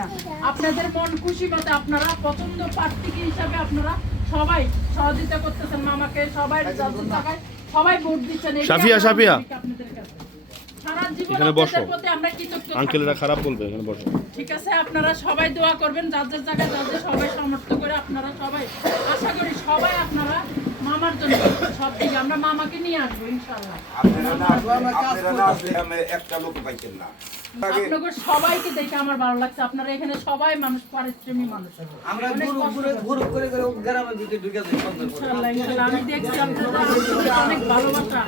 না। আপনাদের মন খুশি মতে আপনারা পছন্দ প্রার্থী হিসাবে আপনারা সবাই সহযোগিতা করতেছেন মামাকে, সবাই সবাই ভোট দিচ্ছেন। সাফিয়া আপনাদের কাছে সারা জীবন এখানে বসো, আপনাদের প্রতি আমরা কৃতজ্ঞ। আঙ্কেলরা খারাপ বলবে, এখানে বসো। ঠিক আছে, আপনারা সবাই দোয়া করবেন, যার যার জায়গায় যাদের সবাই সমর্থন করে আপনারা সবাই, আশা করি সবাই আপনারা মামার জন্য সব দিকে আমরা মামাকে নিয়ে আসবো ইনশাআল্লাহ। একটা লোক পাইছেন না। আপনাদের সবাইকে দেখে আমার ভালো লাগছে, আপনারা এখানে সবাই মানুষ পরিশ্রমী মানুষ। আমরা গ্রুপ করে গ্রামের ভিতরে ঢুকে যাই ইনশাআল্লাহ ইনশাআল্লাহ আমি দেখছি আপনাদের অনেক ভালোবাসা,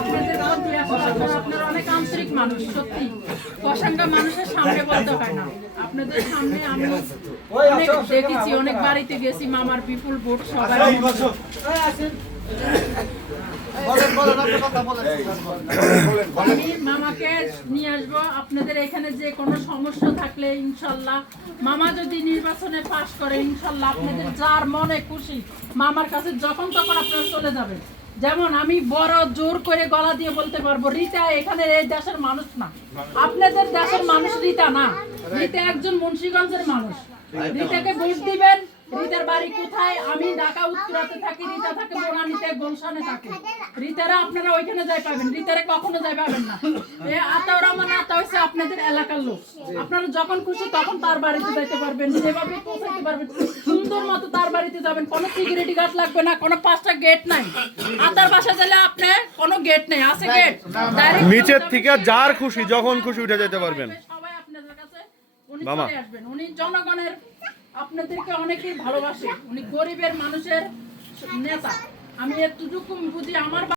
আপনাদের প্রতি আপনারা অনেক আন্তরিক মানুষ। সত্যি কসাঙ্গা মানুষের সামনে বলতে হয় না, আপনাদের সামনে আমি অনেক দেখেছি, অনেক বাড়িতে গেছি, মামার বিপুল ভোট সবাই। আমি মামাকে নিয়ে আসবো, আপনাদের এখানে যে কোনো সমস্যা থাকলে ইনশাল্লাহ মামা যদি নির্বাচনে পাশ করে ইনশাল্লাহ আপনাদের যার মনে খুশি মামার কাছে যখন তখন আপনারা চলে যাবেন। যেমন আমি বড় জোর করে গলা দিয়ে বলতে পারবো, রিতা এখানে এই দেশের মানুষ না, আপনাদের দেশের মানুষ রিতা না, রিতা একজন মুন্সিগঞ্জের মানুষ। রিতাকে ভোট দিবেন। রিতার বাড়ি কোথায়? আমি ঢাকা উত্তরাতে থাকি, রিতা থাকে বনানীতে, গুলশানে থাকে। রিতারা আপনারা ওইখানে যাই পাবেন, রিতারে কখনো যাই পাবেন না। আতাউর রহমান আতা হচ্ছে আপনাদের এলাকার লোক, আপনারা যখন খুশি তখন তার বাড়িতে যাইতে পারবেন, যেভাবে পৌঁছাইতে পারবেন, সুন্দর মতো তার বাড়িতে যাবেন। কোনো সিকিউরিটি গার্ড লাগবে না, কোনো 5টা গেট নাই। আতার বাসা গেলে আপনি কোনো গেট নেই, আছে গেট, নিচের থেকে যার খুশি যখন খুশি উঠে যেতে পারবেন। সবাই আপনাদের কাছে উনি চলে আসবেন। উনি জনগণের, আপনাদেরকে অনেকেই ভালোবাসে, উনি গরিবের মানুষের নেতা। আমি এতটুকু বুঝি, আমার